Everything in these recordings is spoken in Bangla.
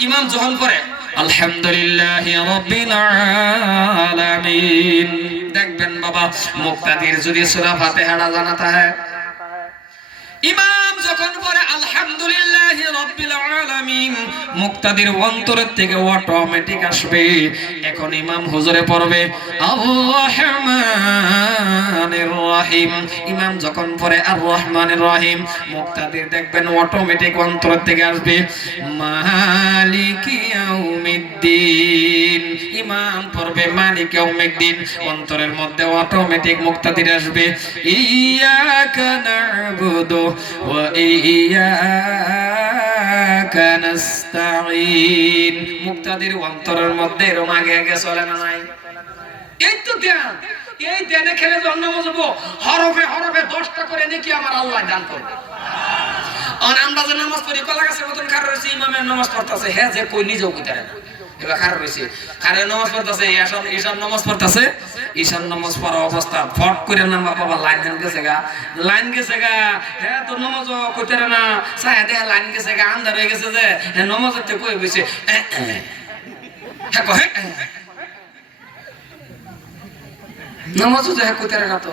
ইমাম যখন করে আলহামদুলিল্লাহ দেখবেন বাবা মুক্তাদির যদি সূরা ফাতিহাটা জানা থাকে ইমাম আলামিন মুক্তাদির অন্তরের থেকে অটোমেটিক আসবে। এখন ইমাম হুজুরে পড়বে রহিম। ইমাম যখন পড়ে, আর রহমানের রহিম। মুক্তাদির দেখবেন অটোমেটিক অন্তরের থেকে আসবে, মালিকি ইমাম পড়বে মালিক ইয়াউমিদ্দিন। অন্তরের মধ্যে অটোমেটিক মুক্তাদির আসবে। মুক্তাদির অন্তরের মধ্যে এরম আগে আগে চলে না নাই? এই তো ধ্যান এই ধ্যানে খেলে জন্ম হরফে হরফে দশটা করে নাকি আমার আল্লাহ দান করবে। আমরা যে নামাজ পড়ি, কলা গাছের মতন খার রয়েছে, ইমামের নামাজ পড়তেছে হ্যাঁ যে কই নিজেও কইতে না। খার রয়েছে নামাজ ঈশান নামাজ পড়তেছে? ঈশান নামাজ পড়া অবস্থা লাইন ধান গেছে গা। লাইন গেছে গা। হ্যাঁ তো নামাজ লাইন গেছে গা হয়ে গেছে যে। নামাজের তো কই বইছে? হ্যাঁ কো হ্যাঁ নামাজও যে হ্যাঁ কইতে না তো।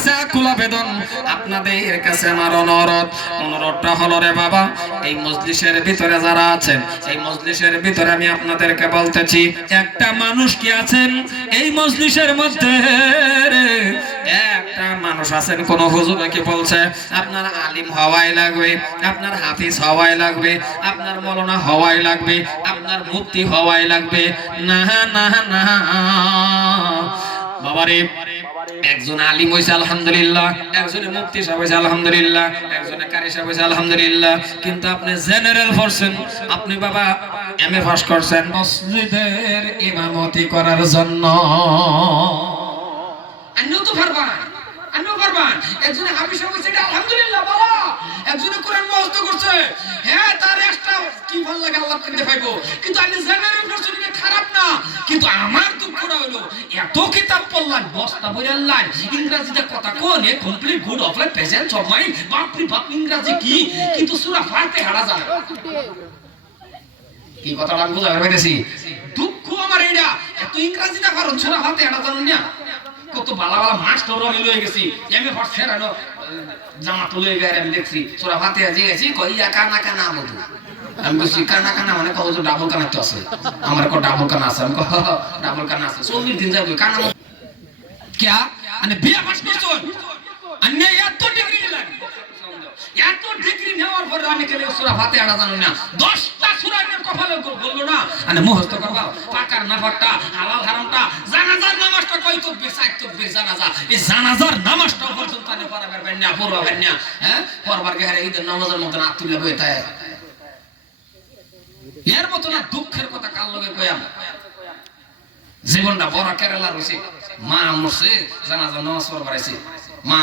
কাছে আকুল আবেদন আপনাদের কাছে আমার অনুরোধ, অনুরোধটা হলো রে বাবা, এই মজলিসের ভিতরে যারা আছেন, এই মজলিসের ভিতরে আমি আপনাদেরকে বলতেছি, একটা মানুষ কি আছেন? এই মজলিসের মধ্যে একটা মানুষ আছেন, কোন হুজুরে কি বলছে, আপনার আলিম হওয়াই লাগবে, আপনার হাফিজ হওয়াই লাগবে, আপনার মৌলানা হওয়াই লাগবে, আপনার মুক্তি হওয়াই লাগবে। না না না। বাবারে একজন আলিম হয়েছে আলহামদুলিল্লাহ। একজনে মুফতি সাহেব হয়েছে আলহামদুলিল্লাহ। একজনে কারি সাহেব হয়েছে আলহামদুলিল্লাহ। কিন্তু আপনি জেনারেল পড়ছেন আপনি বাবা এম এ পাস করছেন। মসজিদের ইমামতি করার জন্য। তো পারবান আন্যও পারবান একজনে হাফিজ হয়েছে এটা আলহামদুলিল্লাহ বাবা। একজনে কোরআন মুখস্থ করছে। হ্যাঁ তার একটা কি ভালো লাগে আল্লাহ করতে পাইবো কিন্তু আমি জেনারেল পড়ছেন এটা খারাপ না। কিন্তু আমার এত কিতাব পড়লাম বস্তা বইরাল্লাম ইংরেজিতে কথা কোন এ complete good of life present সব মাই বাপরি বাপ, ইংরেজি কি? কিন্তু সূরা ফাতিহা হারা যায় কি কথাটা আমি বুঝাতে পারতেছি দুঃখ আমার এটা এত ইংরেজিটা পারো, সূরা ফাতিহা হারা জানেন না? কত বালা বালা মাস্টার আমি লয়ে গেছি। এমএ ফার্স্ট ফেরানো জামা তুলে গেছে, আমি দেখছি। সূরা ফাতিহা যে গেছি কই ইয়া কানা কানা বলতো আমি বলছি কানা কানা মানে কত ডাবল কানা তো আছে। আমার কো ডাবল কানা আছে। আমি ডাবল কানা আছে। চল্লিশ দিন যাবে কানা ক্যা? মানে বিয়ে পাস করছ? আমি এত ডিগ্রি নিলাম এত ডিগ্রি নেওয়ার পরে আমি কেন সুরা ফাতে আড়া জানো না? দশটা সুরা এর কপালে বলল না? মানে মুখস্থ করবা পাকার নাফাকটা হালাল হারামটা, জানাজার নামাজটা কই তো বেসাইত তো বেজানাজা এই জানাজার নামাজটা পর্যন্ত আমি পড়াবার বান্না পড়বা বান্না হ্যাঁ? পড়বার গেহারে ঈদের নামাজের মতন আত্মীয় বই তাই এর মতো না দুঃখের কথা কাল লগে কইয়াম? জীবনটা বড় কেরালা রয়েছে মা মরছে, জানাজা নামাজ পড়বার আইছে মা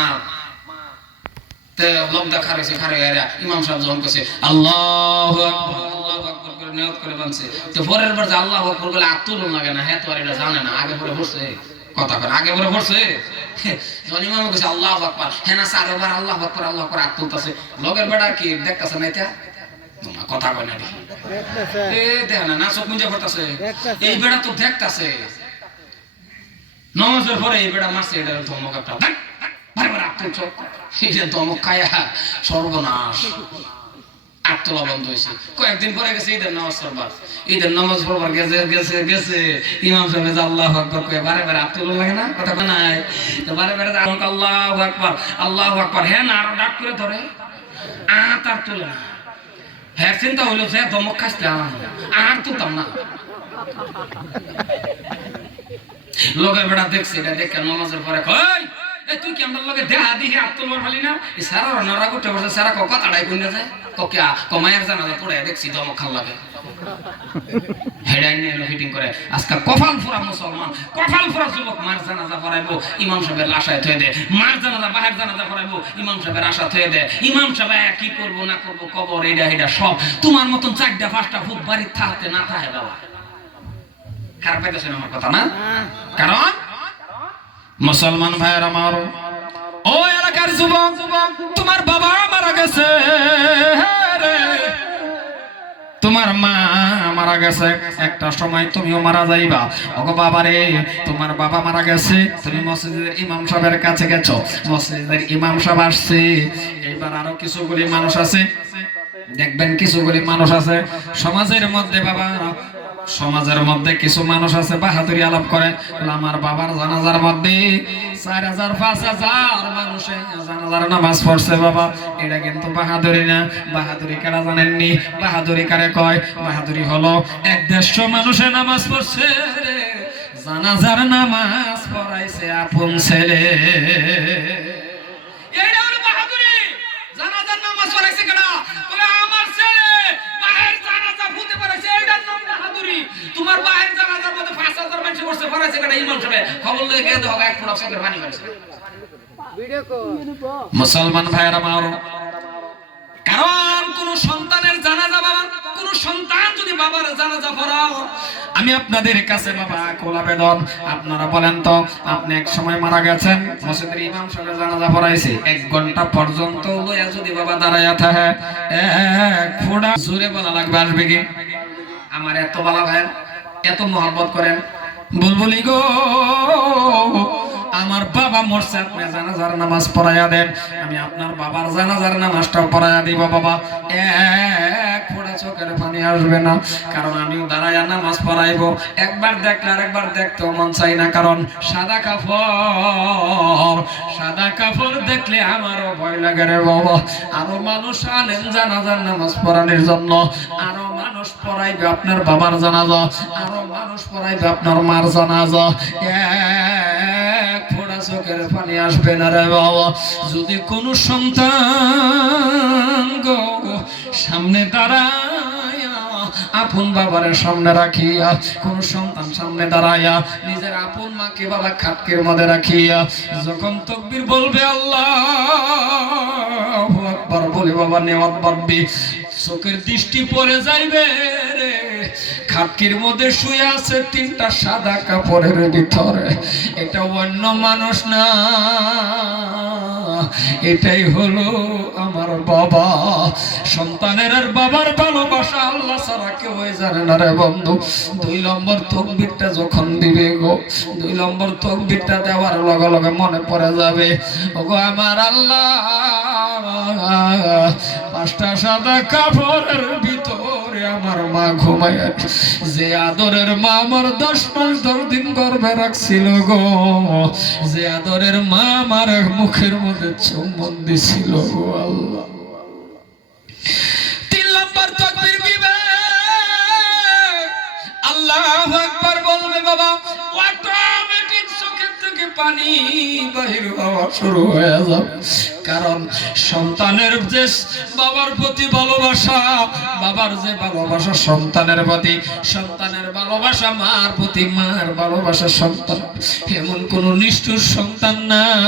ইমাম সাহেব যখন আল্লাহ আল্লাহ আকবর করে নিয়ত করে বানছে। তো পরের বার যে আল্লাহ আকবর বলে আত্মুল লাগে না হ্যাঁ তো আর এটা জানে না, আগে পরে পড়ছে, কথা করে, আগে পরে পড়ছে। যখন ইমাম আল্লাহ আকবর হ্যাঁ না স্যার আল্লাহ আকবর আল্লাহ আকবর আত্মুল তাছে লগের বেটা কি দেখতেছে না এটা তোমার কথা কয় না এ দেখ না এই বেড়া তো দেখতাছে। নমাজের পরে এই বেড়া মারছে এটা ধমক একটা। ধ্যাক, ধ্যাক, বারে বারে আত্মুল চোখ এটা ধমক খায়া সর্বনাশ। আত্মলা বন্ধ হয়েছে। কয়েকদিন পরে গেছে ঈদের নামাজ পড়বার। ঈদের নামাজ পড়বার গেছে গেছে গেছে। ইমাম সাহেব আল্লাহ আকবর কয়ে বারে বারে আত্মলা লাগে না? কথা নাই। বারে বারে আল্লাহ আকবর আল্লাহ আকবর। হ্যাঁ না আরও ডাক করে ধরে। আ তার তোলে না হ্যাঁ চিন্তা হলো সে দমক খাইছিলাম আর তুলতাম না। লোকের বেড়া দেখছে দেখে নমাজের পরে কই এ তুই কি আমার লগে দেহা দিহি আত্মলবার ফালি না? এই সারা বসে সারা ক কথাটাই কই না যায় ককে কমায়ের জানাজা পড়ে দেখছি দমক খান লাগে। হেডাই নিয়ে এলো ফিটিং করে। আজকে কপাল ফুরা মুসলমান কপাল ফুরা যুবক মার জানাজা পড়াইবো ইমাম সাহেবের আশায় থয়ে দে। মার জানাজা বাহের জানাজা পড়াইবো ইমাম সাহেবের আশা থয়ে দে। ইমাম সাহেব কি করব না করব কবর এটা এটা সব। তোমার মতন চারটা পাঁচটা ভূত বাড়ির থাকতে না থাকে বাবা। খারাপ পাইতেছেন আমার কথা না। কারণ? মুসলমান ভাইয়ের আমার। ও এলাকার যুবক, তোমার বাবা মারা গেছে তোমার মা মারা গেছে। একটা সময় তুমিও মারা যাইবা। ওগো বাবা রে তোমার বাবা মারা গেছে। তুমি মসজিদের ইমাম সাহেবের কাছে গেছো। মসজিদের ইমাম সাহেব আসছে। এইবার আরও কিছু কিছুগুলি মানুষ আছে। দেখবেন কিছুগুলি মানুষ আছে। সমাজের মধ্যে বাবা সমাজের মধ্যে কিছু মানুষ আছে, বাহাদুরি আলাপ করে। আমার বাবার জানাজার মধ্যে চার হাজার, পাঁচ হাজার মানুষে জানাজার নামাজ পড়ছে বাবা। এটা কিন্তু বাহাদুরি না। বাহাদুরি কারা জানেননি? বাহাদুরি কারে কয়? বাহাদুরি হলো এক দেড়শো মানুষে নামাজ পড়ছে জানাজার নামাজ পড়াইছে আপন ছেলে। আমার ছেলে বাহের জানাজা ফুতে পড়াইছে ইমাম সাহেব খবর লয়ে এক ফোঁটা পানি মুসলমান ভাইয়ের আমার কারণ কোন সন্তানের জানাজা বাবা কোন সন্তান যদি বাবার জানাজা পড়াও আমি আপনাদের কাছে বাবা কোলাবেদন আপনারা বলেন তো আপনি এক সময় মারা গেছেন মসজিদের ইমাম সাহেবের জানাজা পড়াইছে এক ঘণ্টা পর্যন্ত লইয়া যদি বাবা দাঁড়াইয়া থাকে এক ফোঁটা জোরে বলা লাগবে আসবে কি? আমার এত বলা ভাই এত মহব্বত করেন বুলবুলি গো আমার বাবা মরছে, আপনি জানাজার নামাজ পড়াইয়া দেন। আমি আপনার বাবার জানাজার নামাজটাও পড়াইয়া দিব, বাবা। এক ফোঁটা চোখের পানি আসবে না, কারণ আমি দাঁড়াইয়া নামাজ পড়াইবো। একবার দেখলে আর একবার দেখতেও মন চাই না, কারণ সাদা কাপড় সাদা কাপড় দেখলে আমারও ভয় লাগে রে বাবা। আরও মানুষ আনেন জানাজার নামাজ পড়ানোর জন্য, আরও মানুষ পড়াইবে আপনার বাবার জানাজা, আরও মানুষ পড়াইবে আপনার মার জানাজা। এক চোখের পানি আসবে না রে বাবা। যদি কোনো সন্তান সামনে দাঁড়ায়, আপন বাবার সামনে রাখিয়া, কোন সন্তান সামনে দাঁড়াইয়া নিজের আপন মাকে বাবা খাটকের মধ্যে রাখিয়া, যখন তকবীর বলবে, আল্লাহ একবার বলে বাবা নেওয়াত পারবি। চোখের দৃষ্টি পড়ে যাইবে রে। খাটকির মধ্যে শুয়ে আছে তিনটা সাদা কাপড়ের ভিতরে। এটা অন্য মানুষ না। এটাই হলো আমার বাবা। সন্তানের আর বাবার ভালোবাসা আল্লাহ ছাড়া কেউ জানে না রে বন্ধু। দুই নম্বর তকবিরটা যখন দিবে গো, দুই নম্বর তকবিরটা দেওয়ার লগে লগে মনে পড়ে যাবে, ওগো আমার আল্লাহ, পাঁচটা সাদা কাপড়ের ভিতরে আমার মা ঘুমায়। যে আদরের মা আমার দশ দশ দিন রাখছিল গো। যে আদরের মা আমার মুখের মধ্যে চুম্বন দিছিল গো, আল্লাহ। তিন নম্বর আল্লাহু আকবার বলবে বাবা পানি বাহির হওয়া শুরু হয়ে যাবে। কারণ সন্তানের যে বাবার প্রতি ভালোবাসা, বাবার যে ভালোবাসা সন্তানের প্রতি, সন্তানের ভালোবাসা মার প্রতি, মার ভালোবাসা সন্তান। এমন কোন নিষ্ঠুর সন্তান নাই।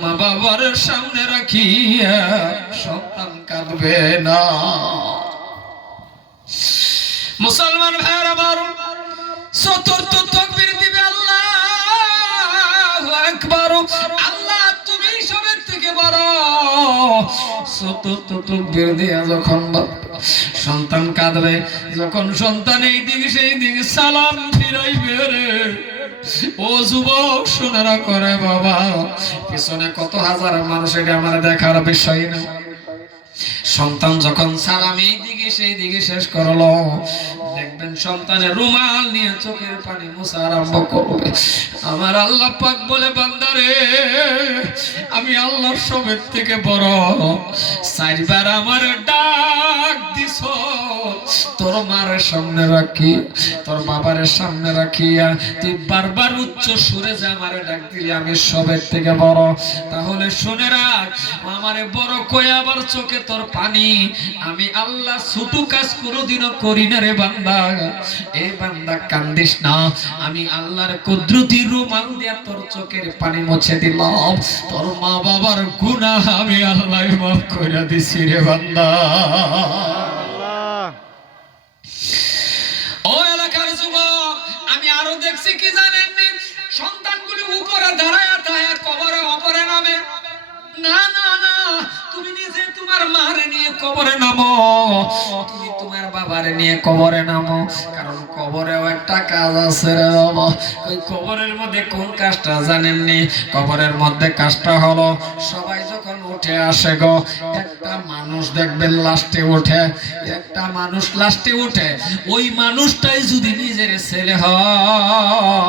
মা বাবার সামনে রাখিয়া সন্তান কাঁদবে না। মুসলমান ভাইয়ের চতুর্থ যখন সন্তান যখন সন্তান এই দিক সেই দিক সালাম ফিরাইবে ও যুবক শোনারা করে বাবা। পিছনে কত হাজার মানুষ, এটা আমার দেখার বিষয় না। সন্তান যখন সালাম এই দিকে সেই দিকে শেষ করল। দেখবেন সন্তানের রুমাল নিয়ে চোখের পানি মুছা আরম্ভ করবে। আমার আল্লাহ পাক বলে, বান্দারে, আমি আল্লাহর সবের থেকে বড়। চারবার আমার ডাক দিছ, তোর মারের সামনে রাখি, তোর বাবারের সামনে রাখিয়া তুই বারবার উচ্চ সুরে যে আমারে ডাক দিলি, আমি সবের থেকে বড়। তাহলে শুনে রাখ, আমারে বড় কই আবার চোখে তোর পানি। আমি আল্লাহ ছোটু কাজ কোনোদিনও করি না রে বান্দা। এই বান্দা কান্দিস না। আমি আল্লাহর কুদরতি রুমাল দিয়া তোর চোখের পানি মুছে দিলাম। তোর মা বাবার গুনাহ আমি আল্লাহ মাফ করে দিছি রে বান্দা। ও এলাকার যুবক আমি আরও দেখছি কি জানেন? সন্তানগুলি উপরে দাঁড়ায় থাকে কবরে অপরে নামে। না না না। নিয়ে নামো। তুমি তোমার নিয়ে নামো। কারণ একটা কাজ আছে কবরের মধ্যে কোন কাজটা জানেননি? কবরের মধ্যে কাজটা হলো সবাই উঠে আসে গো। একটা মানুষ দেখবেন লাস্টে উঠে, একটা মানুষ লাস্টে উঠে। ওই মানুষটাই যদি নিজের ছেলে হয়,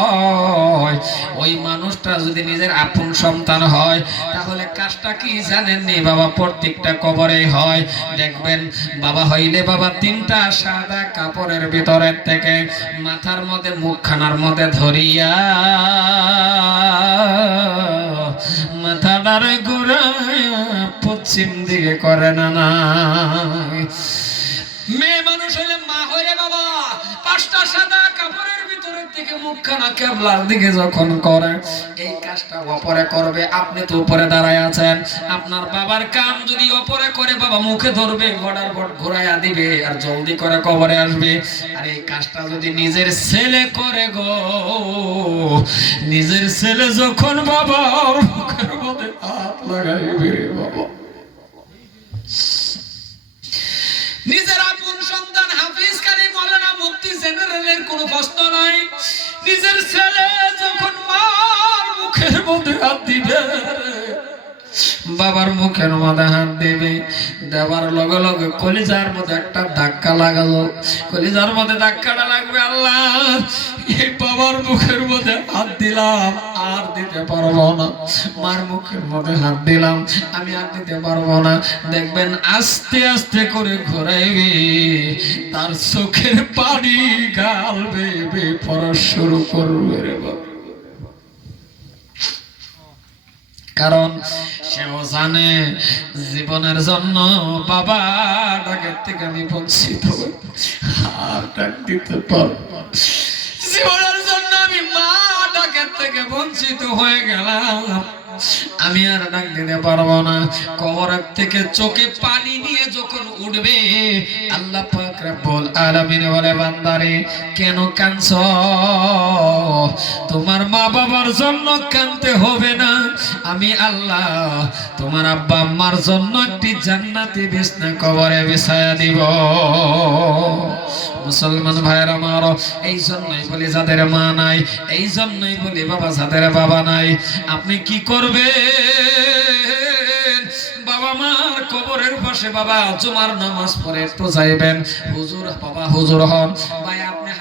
ওই মানুষটা যদি নিজের আপন সন্তান হয়, তাহলে কাজটা কি জানেননি? বাবা, প্রত্যেকটা কবরেই হয়। দেখবেন, বাবা হইলে বাবা তিনটা সাদা কাপড়ের ভিতরের থেকে মাথার মধ্যে, মুখখানার মধ্যে ধরিয়া মাথাটার গোড়া পশ্চিম দিকে করে না না। মেয়ে মানুষ হলে মা হয়ে বাবা। পাঁচটা সাদা ভিতরের থেকে মুখখানা কেবলার দিকে যখন করে, এই কাজটা অপরে করবে, আপনি তো উপরে দাঁড়ায় আছেন। আপনার বাবার কাম যদি অপরে করে, বাবা মুখে ধরবে ঘোরাইয়া দিবে, আর জলদি করে কবরে আসবে। আর এই কাজটা যদি নিজের ছেলে করে গো, নিজের ছেলে যখন মুখের মধ্যে হাত লাগাইবে বাবা। নিজের আপন সন্তান হাফিজ কারি মৌলানা মুফতি জেনারেলের কোনো প্রশ্ন নাই। নিজের ছেলে যখন মার মুখের মধ্যে হাত দিবে বাবার মুখের মধ্যে হাত দেবে। দেওয়ার লগে লগে কলিজার মধ্যে একটা ধাক্কা লাগালো। কলিজার মধ্যে ধাক্কাটা লাগবে আল্লাহ। এই বাবার মুখের মধ্যে হাত দিলাম, আর দিতে পারব না। মার মুখের মধ্যে হাত দিলাম, আমি আর দিতে পারব না। দেখবেন আস্তে আস্তে করে ঘোরাইবে, তার চোখের পানি গাল বেবে পড়া শুরু করবে কারণ সেও জানে, জীবনের জন্য বাবা ডাকের থেকে আমি বঞ্চিত। আর ডাক দিতে পারব। জীবনের জন্য আমি মা ডাকের থেকে বঞ্চিত হয়ে গেলাম। আমি আর ডাক দিতে পারব না। কবরের থেকে চোখে পানি নিয়ে যখন উঠবে, আল্লাহ রব্বুল আলামিন বলে, বান্দারে, কেন কাঁদছ? তোমার মা বাবার জন্য কাঁদতে হবে না। আমি আল্লাহ, তোমার আব্বা আম্মার জন্য একটি জান্নাতি বিছনা কবরে বিছায়া দিব। মুসলমান ভাইয়ের আমার, এই জন্যই বলি যাদের মা নাই, এই জন্যই বলি বাবা যাদের বাবা নাই। আপনি কি করবেন? পাশে বাবা জুমার নামাজ পড়ে তো যাইবেন। হুজুর বাবা হুজুর হন। ভাই আপনি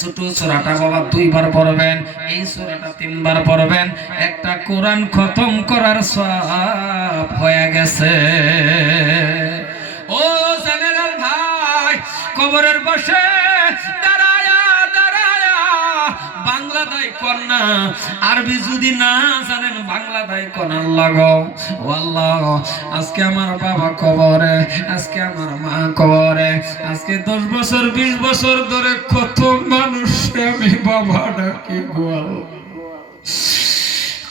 ছোট সুরাটা বাবা দুইবার পড়বেন, এই সুরাটা তিনবার পড়বেন। একটা কোরআন খতম করার সওয়াব হয়ে গেছে। ও জেনারেল ভাই, কবরের বসে আরবি যদি না জানেন বাংলা দায় কনার লাগাও আজকে আমার বাবা কবরে, আজকে আমার মা কবরে, আজকে দশ বছর, বিশ বছর ধরে কত মানুষ আমি বাবা ডাকি গোয়াল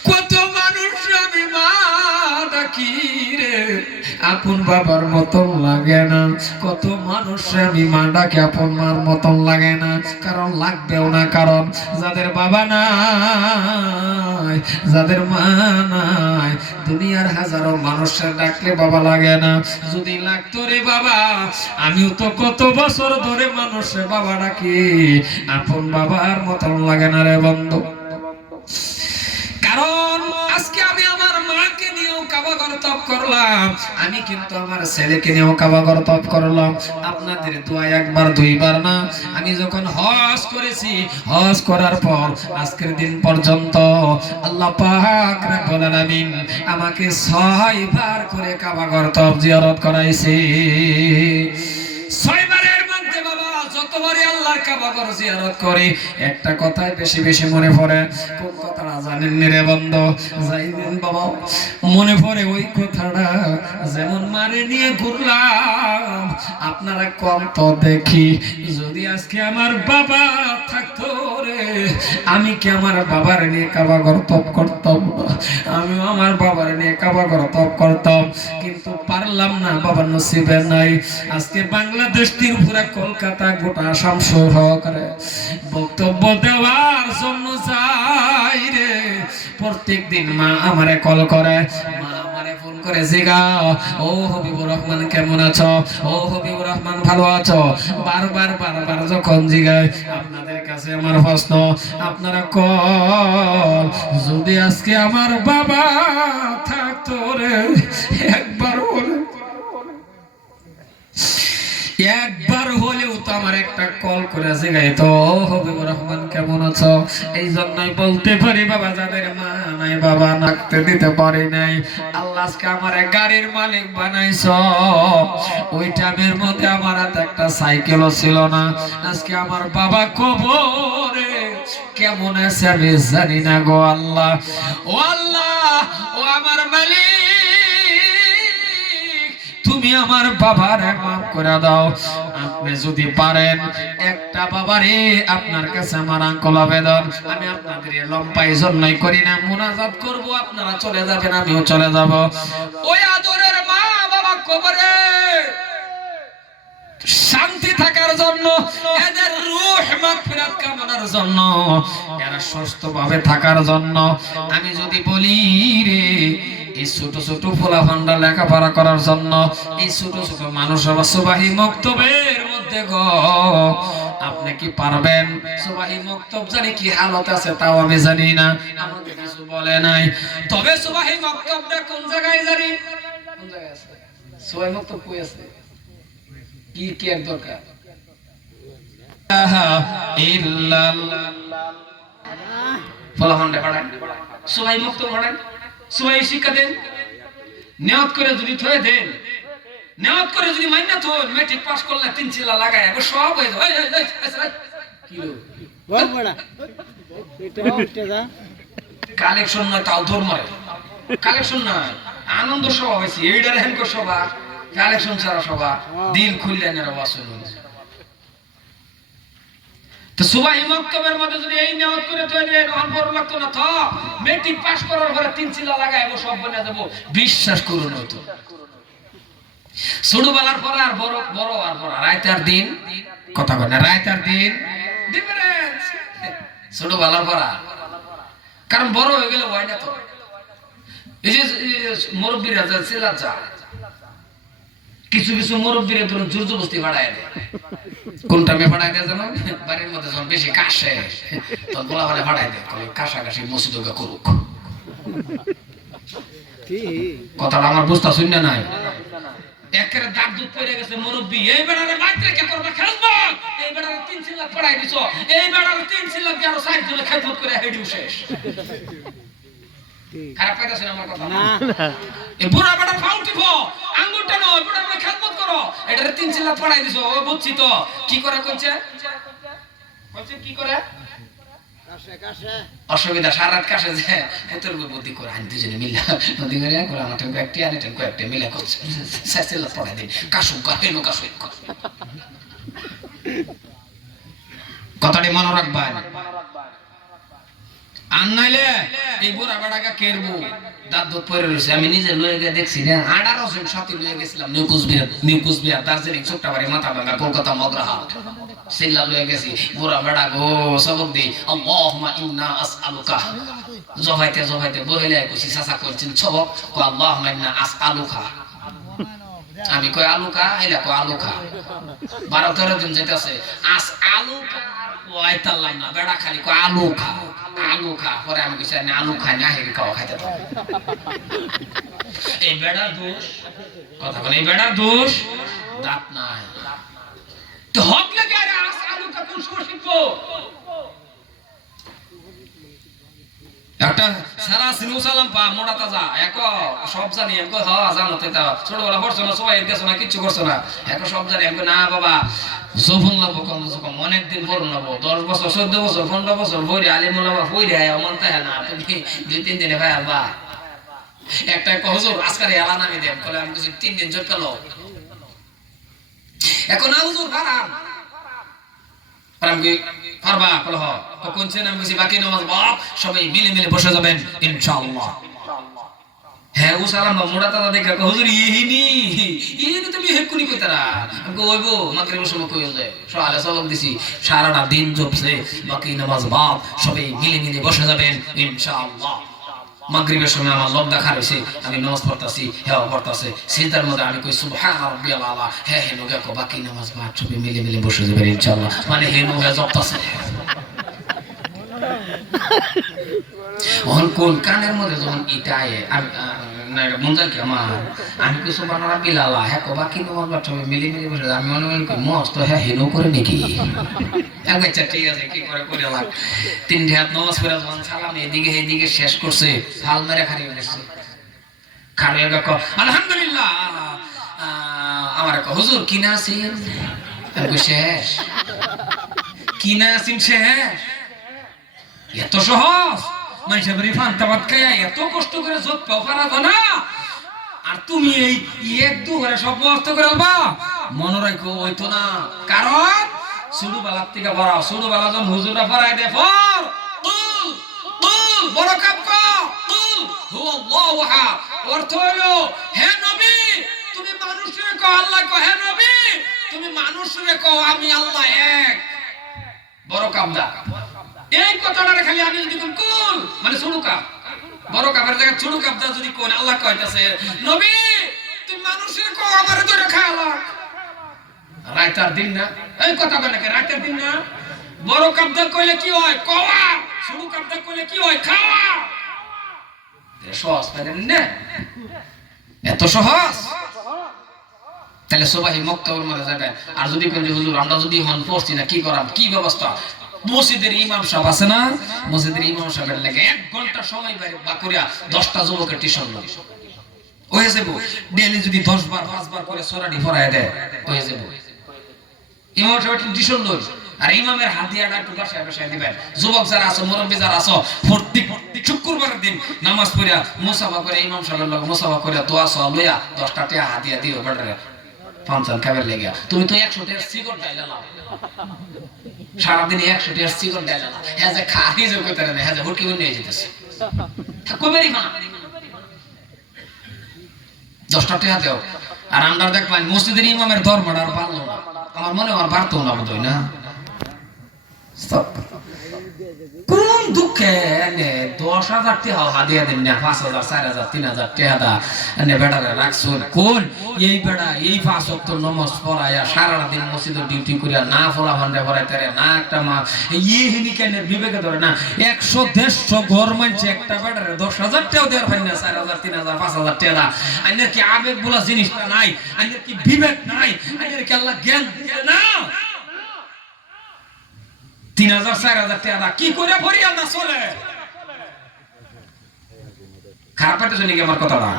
কত মানুষ আমি মা ডাকি রে। আপন বাবার মতন লাগে না। কত মানুষ আমি মা ডাকে আপন মার মতন লাগে না। কারণ লাগবেও না, কারণ যাদের বাবা নাই, যাদের মা নাই, দুনিয়ার হাজারো মানুষের ডাকলে বাবা লাগে না। যদি লাগতো রে বাবা, আমিও তো কত বছর ধরে মানুষের বাবা ডাকি, আপন বাবার মতন লাগে না রে বন্ধু। কারণ আজকে আমি আমার মাকে নিয়েও কাবাগর তপ করলাম। আমি কিন্তু আমার ছেলেকে নিয়েও কাবাগর তপ করলাম। আপনাদের দোয়া একবার, দুইবার না? আমি যখন হজ করেছি, হজ করার পর আজকের দিন পর্যন্ত আল্লাহ পাক রব্বুল আলামিন আমাকে ছয়বার করে কাবাগর তপ জিয়ারত করাইছে। ছয়বারের মধ্যে বাবা, যতবারই আল্লাহর কাবাগর জিয়ারত করি। একটা কথাই বেশি বেশি মনে পড়ে, কোন কথাটা জানেন নি রে বন্ধ? যাইবেন বাবা, মনে পড়ে ওই কথাটা, যেমন মারে নিয়ে ঘুরলাম, আপনারা কম তো দেখি। যদি আজকে আমার বাবা থাকতো রে, আমি কি আমার বাবার নিয়ে কাবাগর তপ করতাম? আমি আমার বাবার নিয়ে কাবাগর তপ করতাম। কিন্তু পারলাম না বাবার নসিবে নাই। আজকে বাংলাদেশ, ত্রিপুরা, কলকাতা, গোটা আসাম সহকারে বক্তব্য দেওয়ার জন্য যাই রে। প্রত্যেক দিন মা আমারে কল করে যদি আজকে আমার বাবা থাকতো রে, একবার আমার একটা কল করে আছে গাই তো হবিবুর রহমান, কেমন আছো? এই জন্যই বলতে পারি, বাবা, যাদের মা নাই, বাবা নাকতে দিতে পারি নাই। আল্লাহ আজকে আমার গাড়ির মালিক বানাইছ। ওই টাইমের মধ্যে আমার হাতে একটা সাইকেলও ছিল না। আজকে আমার বাবা কবরে কেমন আছে আমি জানি না গো আল্লাহ। ও আল্লাহ, ও আমার মালিক। তুমি আমার বাবার মাফ করে দাও। আপনি যদি পারেন, একটা বাবারে আপনার কাছে আমার আঙ্কল আবেদন। আমি আপনাদের এই লম্বাই জন্যই করি না, মুনাজাত করব, আপনারা চলে যাবেন, আমিও চলে যাব। ওই আদরের মা বাবা কবরে। শান্তি থাকার জন্য, এদের রূহ মাগফিরাত কামনার জন্য, এরা সুস্থভাবে থাকার জন্য। আমি যদি বলি রে, এই ছোট ছোট ফোলা ফান্ডা লেখাপড়া করার জন্য, এই ছোট ছোট মানুষ আবার সুবাহি মক্তবের মধ্যে গো। আপনি কি পারবেন? সুবাহি মক্তব জানি কি হালত আছে, তাও আমি জানি না, আমাকে কিছু বলে নাই। তবে সুবাহি মক্তবটা কোন জায়গায় জানি? কোন জায়গায় আছে? সুবাহি মক্তব কই আছে? কি কি এর দরকার? ফলাফলটা পড়েন। সবাই মুক্ত পড়েন। সবাই শিক্ষা দেন। নিয়ত করে যদি থয়ে দেন। নিয়ত করে যদি মাইনা থন মেট্রিক পাস করলে তিন চিল্লা লাগায় এবার সব হয়ে যাবে। কালেকশন নয় তাও ধর মারে কালেকশন নয়। আনন্দ সভা হয়েছে এইটার হেনকো সভা কালেকশন ছাড়া সভা দিন খুললেন এরা ওয়াসুল তো মক্তবের মধ্যে যদি এই নিয়ত করে লাগতো না তো মেট্রিক পাস করার পরে তিন সব বিশ্বাস করুন পরে আর বড় বড় আর বড় রায়তার দিন, কথা কয় না রায়তার দিন ডিফারেন্স আর। কারণ বড় হয়ে গেলে হয় না তো। এই যে মুরব্বীরা যা যায় কিছু কিছু মুরব্বীরা ধরুন জোর জবস্তি ভাড়ায় দেয়। কোনটা মে ভাড়ায় দেয় জানো? বাড়ির মধ্যে যখন বেশি কাশে তখন গোলা ভাড়া ভাড়ায় দেয়। কয় কাশা কাশি মসজিদ করুক। কি কথাটা আমার বুঝতে শুনলে নাই। একের দাঁত দুধ পড়ে গেছে মুরব্বী এই বেড়ারে মাইত্রে কে করবে খেলব? এই বেড়ারে তিন চিল্লা পড়াই দিছো। এই বেড়ারে তিন চিল্লা দিয়ে আরও সাইড দিলে খেলব করে হেডিও শেষ। খারাপ পাইতেছেন আমার কথা? না এই বুড়া বেটা ফাউটি ফো আঙ্গুরটা নয় বুড়া খেলবত করো? এটারে তিন চিল্লা পড়াই দিছো। ও বুঝছি তো। কি করে কইছে? কইছে কি করে? যে। বুদ্ধি করে দুজনে মিলা করে আমার কয়েকটি আনি টেন কয়েকটি মিলে করছে। সাইসেল পড়াই দিন কাশু কাহেনো কাশু। কথাটি মনে রাখবেন। আর নাইলে এই বুড়া বেড়াকে কেরবো। দাঁত দুধ পরে রয়েছে আমি নিজে লয়ে গিয়ে দেখছি না, আঠারো জন সাথে লয়ে গেছিলাম নিউ কুচবিহার নিউ কুচবিহার, দার্জিলিং ছোট্টাবাড়ি মাথা ভাঙা কলকাতা মগরাহাট সিল্লা লয়ে গেছি। বুড়া বেড়া গো, সবক দি। আল্লাহুম্মা ইন্না আসআলুকা। জবাইতে জবাইতে বহিলে কুছি সাসা করছেন সবক কো আল্লাহুম্মা ইন্না আসআলুকা। আমি কই আলু খা এলা কই আলু খা বারো তেরো দিন যেতেছে। আস আলু খা ওই তাল্লাম না, বেড়া খালি কই আলু খা আলু খা। পরে আমি কিছু না, আলু খাই না খাওয়া, খাইতে তো এই বেড়ার দোষ, কথা বলে, এই বেড়ার দোষ, দাঁত নাই। তো হক লাগে, আরে আস আলু খা কোন শিখব। একটা সারা সিনু সালাম পা মোড়া তাজা এক সব জানি এক হ, জানো তো ছোটবেলা পড়ছো না, সবাই গেছো না, কিচ্ছু করছ না। এক সব জানি এক না, বাবা। সফল লাভ কম কম অনেক দিন পর নেব দশ বছর, চোদ্দ বছর, পনেরো বছর বইরে আলিম লাভা বইরে অমন তাই না, তুমি দুই, তিন দিনে ভাই আলবা একটা কহজুর আজকার এলা নামি দেন। বলে আমি কিছু তিন দিন জোর পেল এখন না, হুজুর পারাম পারাম কি পারবা, কলহ। কখন ছেন আমি বাকি নামাজ বাপ সবাই মিলে মিলে বসে যাবেন, ইনশাআল্লাহ। হ্যাঁ ও সালাম মোড়া দেখা হুজুর ইহিনি ইহিনি তুমি হেকুনি কইতারা আমি কই ওইবো সময় কই সবক দিছি, সারাটা দিন জপছে, বাকি নামাজ বাপ সবাই মিলে মিলে বসে যাবেন, ইনশাআল্লাহ। মাগরিবের সময় আমার লব দেখা রয়েছে, আমি নামাজ পড়তাছি হেওয়া পড়তাছে। সেটার মধ্যে আমি কই, সুবহান রাব্বিয়াল আলা হে হে নোকে কো বাকি নামাজ মা ছবি মিলে মিলে বসে যাবেন ইনশাআল্লাহ। মানে হে নগে জপতাছে। কোন কানের মধ্যে যখন ইটায় আমি না কি আমার আমি কিছু কবা, কি তোমার বাচ্চা বসে আমি মনে মনে করি মস্ত হ্যাঁ হেনো করে নাকি? বাচ্চা ঠিক আছে, কি করে করে তিন নামাজ সালাম এদিকে এদিকে শেষ করছে হাল মেরে আলহামদুলিল্লাহ। আমার হুজুর আছেন শেষ। কি আছেন শেষ। এত সহজ। মানুষের বাড়ি ফান্তা ভাত খাইয়া এত কষ্ট করে পাও, পারা না। আর তুমি এই এক দু করে সব ব্যবস্থা করে আলবা মনে রাখো ওই তো না। কারণ শুরু বেলার থেকে পড়াও শুরু বেলা যখন হুজুরা পড়াই দে পর তুল তুল বড় কাপ তুল হু আল্লাহু অর্থ হলো, হে নবী, তুমি মানুষের কো, আল্লাহ কো, হে নবী, তুমি মানুষের কো, আমি আল্লাহ এক। বড় কামদা এই কথাটা খালি আমি যদি কোন মানে ছোট কাপ। বড় কাপের জায়গায় ছোট কাপটা যদি কোন, আল্লাহ কইতাছে, নবী, তুই মানুষের কো আমার ধরে খাওয়া রাইতার দিন না। এই কথা কয় নাকি, রাইতার দিন না? বড় কাপটা কইলে কি হয়? কওয়া। ছোট কাপটা কইলে কি হয়? খাওয়া। সহজ পারেন না? এত সহজ? তাহলে সবাই মক্তবর মধ্যে যাবে। আর যদি কোন হুজুর, আমরা যদি হন পড়ছি না, কি করাম? কি ব্যবস্থা? মসজিদের ইমাম সাহেব আছে না? মসজিদের ইমাম সাহেবের লেগে এক ঘণ্টা সময় বাইরে বা করিয়া দশটা যুবকের টিউশন হয়ে যাব ডেলি যদি দশ বার পাঁচ বার করে ফরায় দেয় হয়ে যাব ইমাম সাহেব টিউশন লোক আর ইমামের হাতিয়াটা একটু বাসায় বাসায় দিবেন। যুবক যারা আছো, মুরব্বী যারা আছো, প্রত্যেক শুক্রবারের দিন নামাজ পড়িয়া মুসাফা করে ইমাম সাহেবের লোক মুসাফা করে দোয়া সহ লইয়া দশটা টিয়া হাতিয়া দিও বেটারে। পাঁচজন খাবার লেগে তুমি তো একশো ডাইলা লাও। সারাদিনে একশো ডাইলা লাও। হ্যাঁ যে খাহি যে কইতে না হ্যাঁ যে নিয়ে যেতেছে মা। দশটা দেও। আর আমরা দেখবেন মসজিদের ইমামের ধর্মটা আর পারল না। আমার মনে হয় পারতো না বোধ না? Stop. কোন দুঃখে এনে দশ হাজার টাকা হাদিয়া দিন না পাঁচ হাজার চার হাজার তিন হাজার টাকা এনে বেড়ারে রাখছুন। কোন? এই বেড়া এই পাঁচ অক্ট নমাজ পড়াইয়া সারা দিন মসজিদে ডিউটি করিয়া না ফলা ভান্ডে রে, না একটা মা হিনি কেন বিবেকে ধরে না একশো দেড়শো ঘর মানছে একটা বেড়ারে দশ হাজার টাকা দেওয়ার পাই না চার হাজার তিন হাজার পাঁচ হাজার টাকা আইনের কি আবেগ বলা জিনিসটা নাই? আইনের কি বিবেক নাই? আইনের কি আল্লাহ জ্ঞান না? তিন হাজার, চার হাজার কি করে ভরিয়া না চলে? খারাপ পাইতে শুনি আমার কথাটা?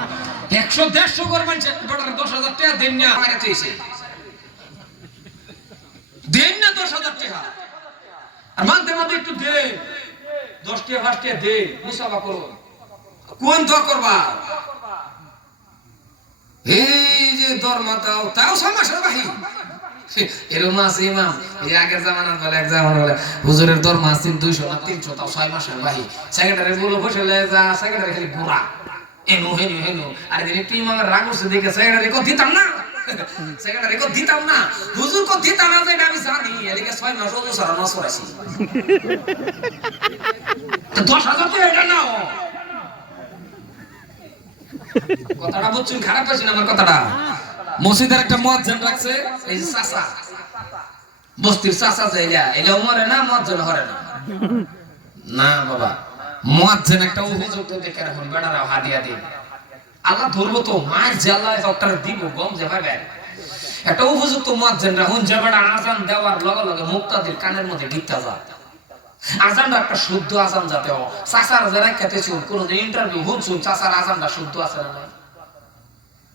একশো দেড়শো করে বেটার দশ হাজার টাকা দেন না আমার চেয়েছে দেন না দশ হাজার টাকা। আর মানতে মানতে একটু দে। দশ টাকা, পাঁচ টাকা দে, মুসাফা করো। কোন দর করবা? এই যে দরমা দাও, তাও সমাসের বাহিনী এরকম আছে ইমাম, এই আগের জামানার বলে এক হুজুরের দর মাস তিন দুইশো না, তিনশো তাও ছয় মাসের বাহি। সেক্রেটারি গুলো যা, সেক্রেটারি খালি এনু, হেনু হেনু। আর একটু ইমামের রাগ উঠছে দেখে, সেক্রেটারি কো দিতাম না? সেক্রেটারি কো দিতাম না। হুজুর কো দিতাম না যে এটা আমি জানি, এদিকে ছয় মাস ওজু সারা মাস করাইছি দশ হাজার তো এটা নাও? কথাটা বুঝছেন, খারাপ হয়েছে না আমার কথাটা? মসজিদের একটা মুয়াজ্জিন রাখছে, এই চাচা। বস্তির চাচা যে এলা এলা মরে না, মুয়াজ্জিন হরে না? না, বাবা। মুয়াজ্জিন একটা উপযুক্ত দেখে রাখুন, বেড়ারা, হাদিয়া দিন আল্লাহ ধরবো তো, মায়ের আল্লাহ একটা দিব, গম যে ভাবে। একটা উপযুক্ত মুয়াজ্জিন রাখুন, যে বেড়া আজান দেওয়ার লগে লগে মুক্তাদির কানের মধ্যে গিত্তা যা আজানটা একটা শুদ্ধ আজান যাতে চাচার যারা খেতে শুন ইন্টারভিউ হুন শুন চাচার আজানটা শুদ্ধ আছে না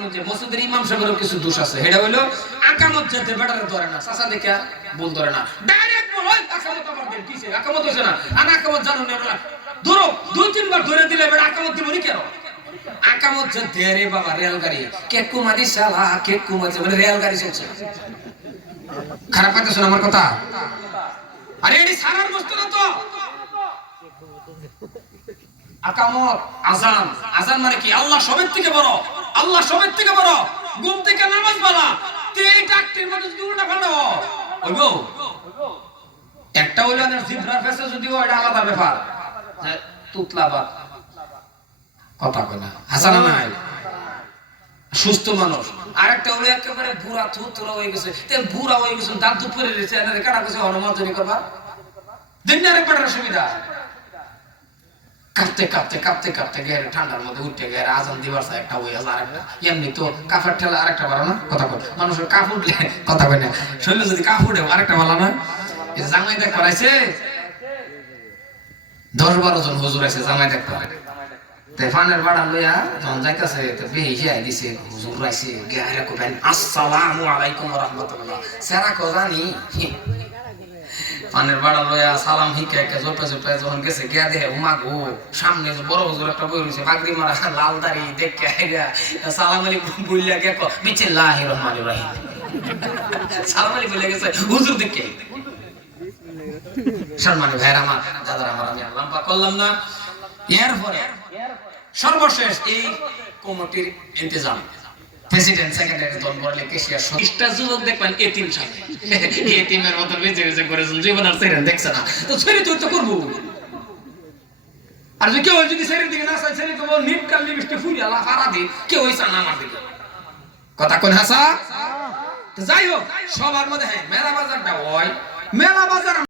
পেতে যে মসজিদের ইমাম সাহেবেরও কিছু দোষ আছে। এটা হলো আকামত যেতে ধরে না দেখে ধরে না। ডাইরেক্ট বল আকামত আবার দেন আকামত হইছে না। আর আকামত জানো না ধরো, দুই, তিনবার ধরে দিলে আকামত দিব কেন? আকামত যে দেরে বাবা শালা মানে চলছে। খারাপ আমার কথা? আরে এটি সারার বস্তু না তো। আকামত, আজান। আজান মানে কি? আল্লাহ সবের থেকে বড়। আল্লাহ সবের থেকে বড়। ঘুম থেকে নামাজ পাল্টা একটা হইল না, জিব্রার ফেসে যদি এটা আলাদা ব্যাপার। যে কথা কয় না। হাসানা নাই? সুস্থ মানুষ। আরেকটা হলো একেবারে বুড়া হয়ে গেছে। বুড়া হয়ে গেছে, দাঁত দুধ পরে কাটা গেছে হনুমান্তরি করবা? দিন সুবিধা। কাঁপতে কাঁপতে কাঁপতে কাঁপতে গেলে ঠান্ডার মধ্যে উঠে গেলে আজান দিবার একটা ওই আজান একটা। এমনি তো কাফের ঠেলা আরেকটা বাড়া না? কথা কয়। মানুষের কাপ উঠলে কথা কয় না। শরীরে যদি কাপ উঠে, আরেকটা বালা না? জামাই দেখ করাইছে দশ বারো জন হুজুর আছে জামাই দেখ করে ফানের বাড়া লইয়া যখন যাইতাছে, তো বেহি যাই দিছে, হুজুর রাইছে গেহারে কবেন আসসালামু আলাইকুম রাহমাতুল্লাহ। সেরা কো জানি? পানের বাড়া লইয়া সালাম হিকে একে জোপে জোপে যখন গেছে, গিয়া দেহে উমা গো, সামনে যে বড় হুজুর একটা বই রয়েছে, বাগরি মারা লাল দাড়ি দেখে আইরা সালাম আলী বইলা গে কো বিসমিল্লাহির রহমানির রহিম। সালাম আলী বলে গেছে, হুজুর দেখে সম্মানী ভাইয়ের আমার দাদার আমার আমি আল্লাহ করলাম না সর্বশেষ এই কমিটির ইন্তজাম। প্রেসিডেন্ট সেক্রেটারি দল বলে কেশিয়ার সদস্যটা যুবক দেখবেন এতিম সাথে এতিমের মতো বেঁচে বেঁচে করেছেন জীবন আর ছেড়ে দেখছে না। তো ছেড়ে তো করব। আর যদি কেউ যদি ছেড়ে দিকে না চাই ছেড়ে দেবো নিট কাল নিবিষ্টে ফুরি আল্লাহ ফারা দি কেউ ওই চান আমার দিকে। কথা কোন হাসা? যাই হোক, সবার মধ্যে হ্যাঁ মেলা বাজারটা হয়। মেলা বাজার